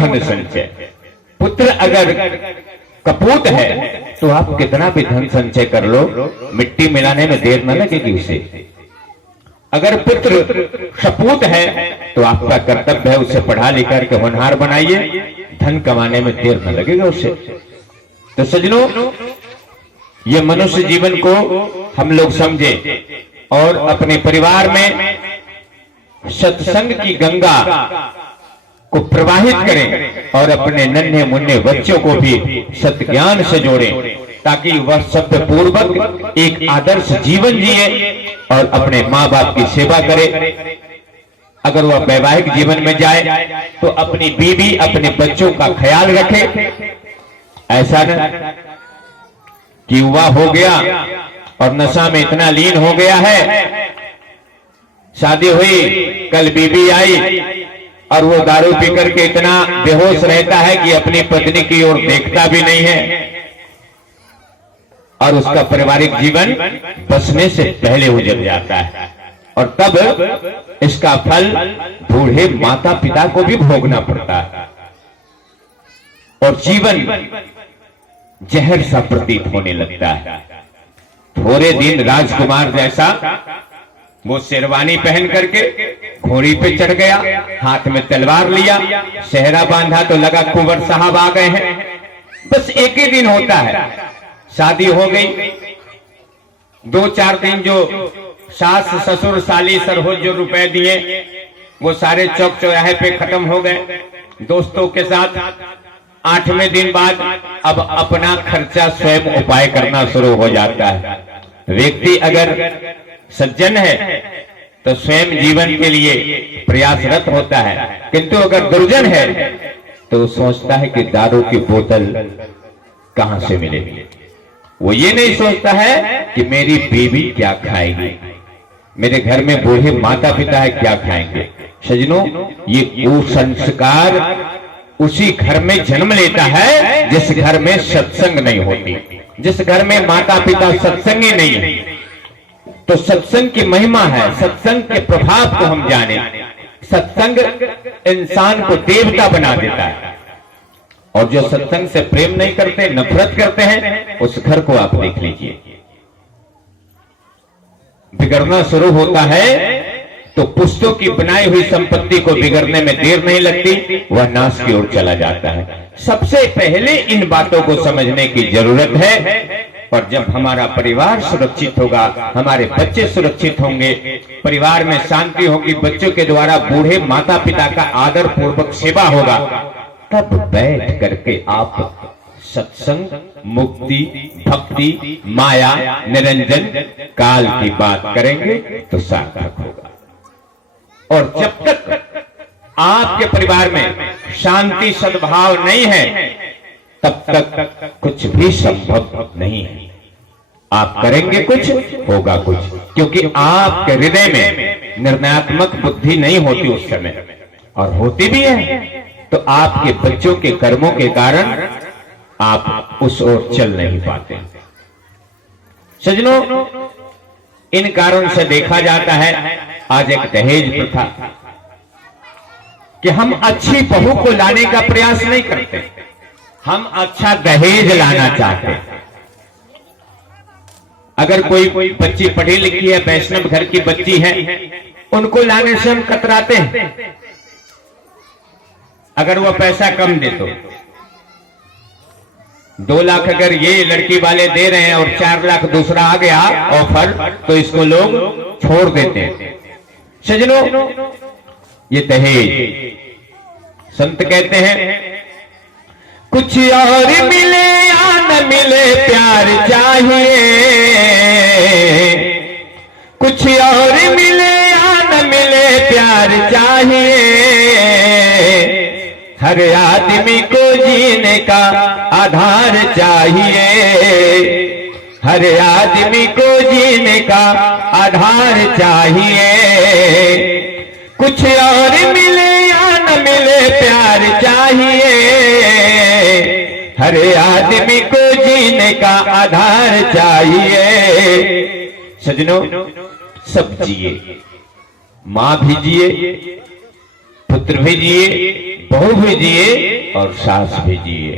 धन संचय। पुत्र अगर कपूत है तो आप कितना भी धन संचय कर लो, मिट्टी मिलाने में देर न लगेगी उसे। अगर पुत्र सपूत है तो आपका कर्तव्य है उसे पढ़ा लिखा के होनहार बनाइए, धन कमाने में देर न लगेगा उसे। तो सज्जनों, ये मनुष्य जीवन को हम लोग समझे और अपने परिवार में सत्संग की गंगा को प्रवाहित करें और अपने नन्हे मुन्ने बच्चों को भी सत्य ज्ञान से जोड़ें, ताकि वह सत्य पूर्वक एक आदर्श जीवन जिए और अपने माँ बाप की सेवा करे। अगर वह वैवाहिक जीवन में जाए तो अपनी बीवी अपने बच्चों का ख्याल रखे। ऐसा न कि युवा हो गया और नशा में इतना लीन हो गया है, शादी हुई, कल बीबी आई और वो दारू पी करके इतना बेहोश रहता है कि अपनी पत्नी की ओर देखता भी नहीं है और उसका पारिवारिक जीवन बसने से पहले उजड़ जाता है और तब इसका फल बूढ़े माता पिता को भी भोगना पड़ता है और जीवन जहर सा प्रतीत होने लगता है। थोड़े दिन राजकुमार जैसा वो शेरवानी पहन करके घोड़ी पे चढ़ गया, हाथ में तलवार लिया, सेहरा बांधा तो लगा कुंवर साहब आ गए हैं। बस एक ही दिन होता है, शादी हो गई। 2-4 दिन जो सास ससुर साली सरहो जो रुपए दिए वो सारे चौक चौराहे पे खत्म हो गए दोस्तों के साथ। 8वें दिन बाद अब अपना खर्चा स्वयं उपाय करना शुरू हो जाता है। व्यक्ति अगर सज्जन है तो स्वयं जीवन के लिए प्रयासरत होता है, किंतु अगर दुर्जन है तो सोचता है कि दारू की बोतल कहां से मिलेगी। वो ये नहीं सोचता है कि मेरी बीवी क्या खाएगी, मेरे घर में बूढ़े माता पिता है क्या खाएंगे। सज्जनों, ये कुसंस्कार उसी घर में जन्म लेता है जिस घर में सत्संग नहीं होती, जिस घर में माता पिता सत्संगी नहीं है। तो सत्संग की महिमा है, सत्संग के प्रभाव को हम जाने। सत्संग इंसान को देवता बना देता है और जो सत्संग से प्रेम नहीं करते, नफरत करते हैं, उस घर को आप देख लीजिए, बिगड़ना शुरू होता है। तो पुश्तों की बनाई हुई संपत्ति को बिगड़ने में देर नहीं लगती, वह नाश की ओर चला जाता है। सबसे पहले इन बातों को समझने की जरूरत है। और जब हमारा परिवार सुरक्षित होगा, हमारे बच्चे सुरक्षित होंगे, परिवार में शांति होगी, बच्चों के द्वारा बूढ़े माता पिता का आदर पूर्वक सेवा होगा, तब बैठ करके आप सत्संग, मुक्ति, भक्ति, माया, निरंजन काल की बात करेंगे तो सार्थक होगा। और जब तक आपके परिवार में शांति सद्भाव नहीं है तब तक कुछ भी संभव नहीं है। आप करेंगे कुछ, होगा कुछ, क्योंकि आपके हृदय में निर्णयात्मक बुद्धि नहीं होती उस समय, और होती भी है तो आपके बच्चों के कर्मों के कारण आप उस ओर चल नहीं पाते। सज्जनों, इन कारण से देखा जाता है आज एक दहेज प्रथा कि हम अच्छी बहू को लाने का प्रयास नहीं करते, हम अच्छा दहेज लाना चाहते। अगर कोई बच्ची पढ़ी लिखी है, वैष्णव घर की बच्ची है, उनको लाने से हम कतराते हैं। अगर वह पैसा कम दे तो 2 लाख अगर ये लड़की वाले दे रहे हैं और 4 लाख दूसरा आ गया ऑफर, तो इसको लोग छोड़ देते हैं। सज्जनों, ये दहेज, संत कहते हैं कुछ और मिले या न मिले प्यार चाहिए, कुछ और मिले या न मिले प्यार चाहिए। हर आदमी को जीने का आधार चाहिए, हर आदमी को जीने का आधार चाहिए। कुछ और मिले या न मिले प्यार चाहिए, हर आदमी को जीने का आधार चाहिए। सज्जनों, सब जिए, मां भी जिए, पुत्र भी जिए, बहू भी जिए और सास भी जिए,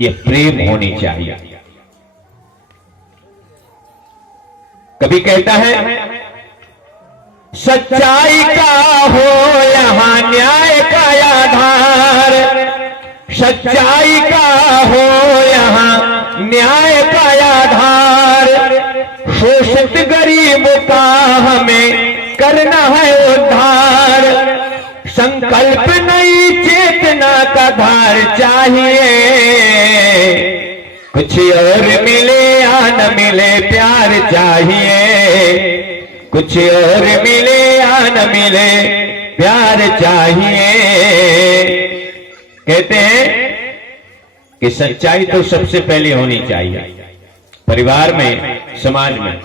ये प्रेम होनी चाहिए। कभी कहता है सच्चाई का हो यहां न्याय का आधार, सच्चाई का हो यहां न्याय का आधार, शोषित गरीबों का हमें करना है उद्धार, संकल्प नई चेतना का धार चाहिए, कुछ और मिले या न मिले प्यार चाहिए, कुछ और मिले या न मिले प्यार चाहिए। कहते हैं कि सच्चाई तो सबसे पहले होनी चाहिए, परिवार में, समाज में।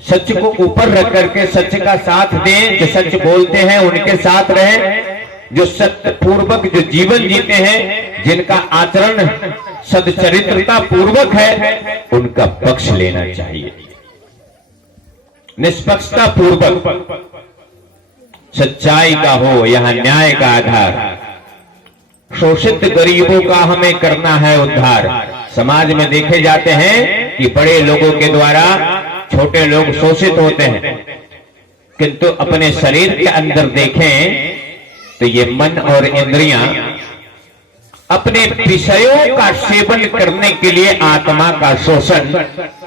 सच को ऊपर रख करके सच का साथ दें, जो सच बोलते हैं उनके साथ रहें, जो सत्य पूर्वक जो जीवन जीते हैं, जिनका आचरण सदचरित्रता पूर्वक है, उनका पक्ष लेना चाहिए। निष्पक्षता पूर्वक सच्चाई का हो यहां न्याय का आधार, शोषित गरीबों का हमें करना है उद्धार। समाज में देखे जाते हैं कि बड़े लोगों के द्वारा छोटे लोग शोषित होते हैं, किंतु अपने शरीर के अंदर देखें तो ये मन और इंद्रियां अपने विषयों का सेवन करने के लिए आत्मा का शोषण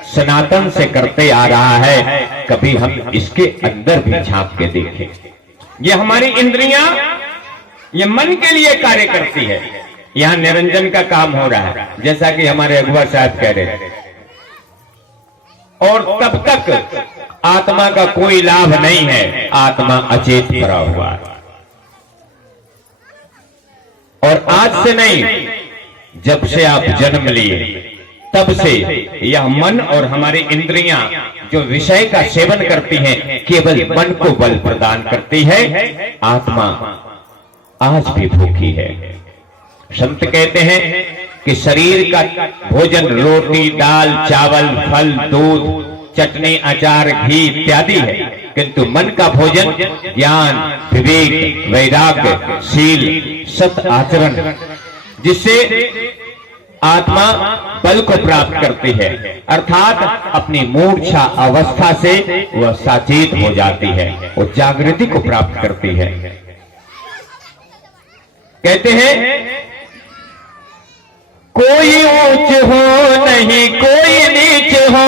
सनातन से करते आ रहा है। कभी हम इसके अंदर भी झांक के देखें। ये हमारी इंद्रियां, ये मन के लिए कार्य करती है। यहां निरंजन का काम हो रहा है, जैसा कि हमारे अकबर साहब कह रहे थे, और तब तक आत्मा का कोई लाभ नहीं है, आत्मा अचेत पड़ा हुआ है। और आज से नहीं, जब से आप जन्म लिए तब से यह मन और हमारी इंद्रियां जो विषय का सेवन करती हैं, केवल मन को बल प्रदान करती है। आत्मा आज भी भूखी है। संत कहते हैं कि शरीर का भोजन रोटी, दाल, चावल, फल, दूध, चटनी, अचार, घी इत्यादि है, किंतु मन का भोजन ज्ञान, विवेक, वैराग्य, शील, सत आचरण, जिससे आत्मा बल को प्राप्त करती है, अर्थात अपनी मूर्छा अवस्था से वह सचेत हो जाती है, वो जागृति को प्राप्त करती है। कहते हैं कोई ऊंच हो नहीं कोई नीच हो,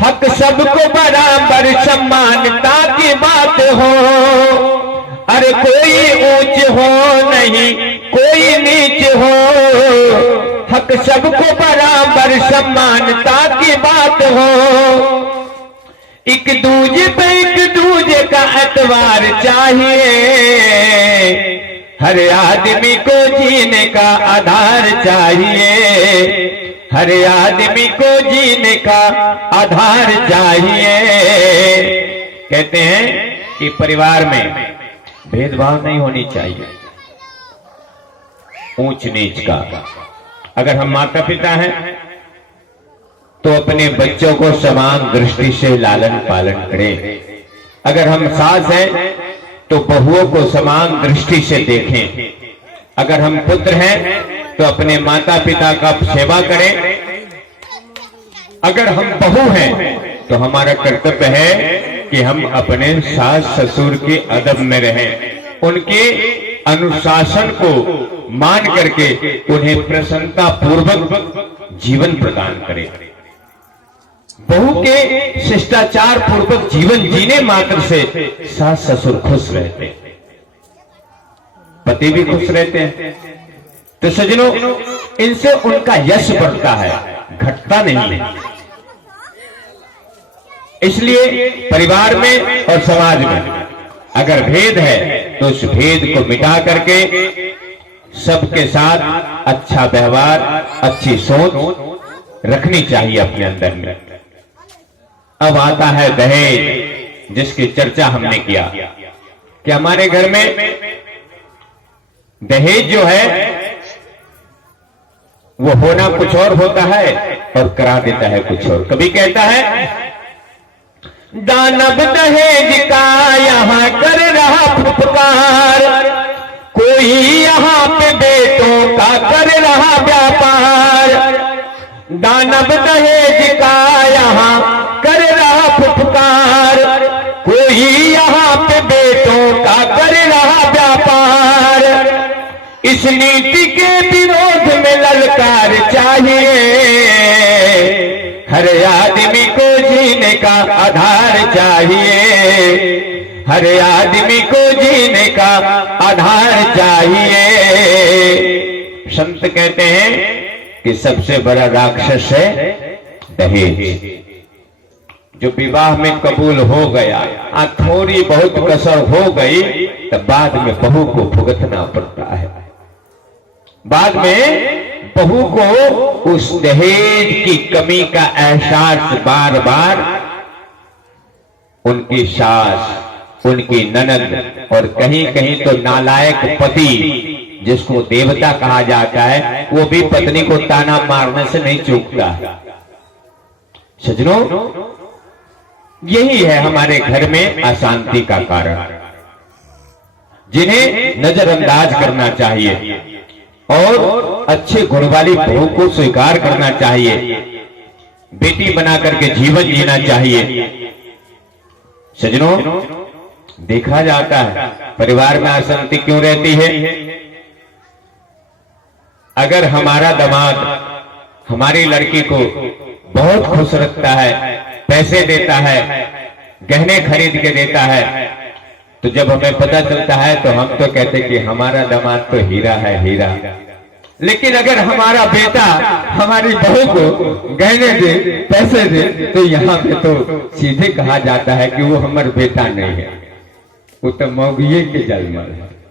हक सबको बराबर समानता की बात हो। अरे कोई ऊंच हो नहीं कोई नीच हो, हक सबको बराबर समानता की बात हो। एक दूजे पे एक दूजे का एतबार चाहिए, हर आदमी को जीने का आधार चाहिए, हर आदमी को जीने का आधार चाहिए। कहते हैं कि परिवार में भेदभाव नहीं होनी चाहिए, ऊंच नीच का। अगर हम माता पिता हैं तो अपने बच्चों को समान दृष्टि से लालन पालन करें। अगर हम सास हैं तो बहुओं को समान दृष्टि से देखें। अगर हम पुत्र हैं तो अपने माता पिता का सेवा करें। अगर हम बहू हैं तो हमारा कर्तव्य है कि हम अपने सास ससुर के अदब में रहें, उनके अनुशासन को मान करके उन्हें प्रसन्नता पूर्वक जीवन प्रदान करें। बहू के शिष्टाचार पूर्वक जीवन जीने मात्र से सास ससुर खुश रहते हैं, पति भी खुश रहते हैं। तो सज्जनों, इनसे उनका यश बढ़ता है, घटता नहीं है। इसलिए परिवार में और समाज में अगर भेद है तो उस भेद को मिटा करके सबके साथ अच्छा व्यवहार, अच्छी सोच रखनी चाहिए अपने अंदर में। अब आता है दहेज, जिसकी चर्चा हमने किया कि हमारे घर में दहेज जो है वो होना कुछ और होता है और करा देता है कुछ और। कभी कहता है दानव दहेज का यहां कर रहा फुफकार, कोई यहाँ पे बेटों का कर रहा व्यापार, दानव दहेज का यहाँ कर रहा फुफकार। कोई यहाँ पे बेटों का कर रहा व्यापार, इस नीति के विरोध में ललकार चाहिए। हर आदमी को जीने का आधार चाहिए, हर आदमी को जीने का आधार चाहिए। संत कहते हैं कि सबसे बड़ा राक्षस है दहेज। जो विवाह में कबूल हो गया, थोड़ी बहुत कसर हो गई, तो बाद में बहू को भुगतना पड़ता है। बाद में बहू को उस दहेज की कमी का एहसास बार बार उनकी सास, उनकी ननद और कहीं कहीं तो नालायक पति, जिसको देवता कहा जाता है, वो भी पत्नी को ताना मारने से नहीं चूकता। सज्जनों, यही है हमारे घर में अशांति का कारण, जिन्हें नजरअंदाज करना चाहिए और अच्छे गुण वाली बहू को स्वीकार करना चाहिए, बेटी बना करके जीवन जीना चाहिए। सज्जनों, देखा जाता है परिवार में अशांति क्यों रहती है? अगर हमारा दामाद हमारी लड़की को बहुत खुश रखता है, पैसे देता है, गहने खरीद के देता है, तो जब हमें पता चलता है तो हम तो कहते कि हमारा दामाद तो हीरा है, हीरा। लेकिन अगर हमारा बेटा हमारी बहू को गहने दे, पैसे दे, तो यहाँ पे तो सीधे कहा जाता है कि वो हमारा बेटा नहीं है, वो तो मौगिए के जलमल है।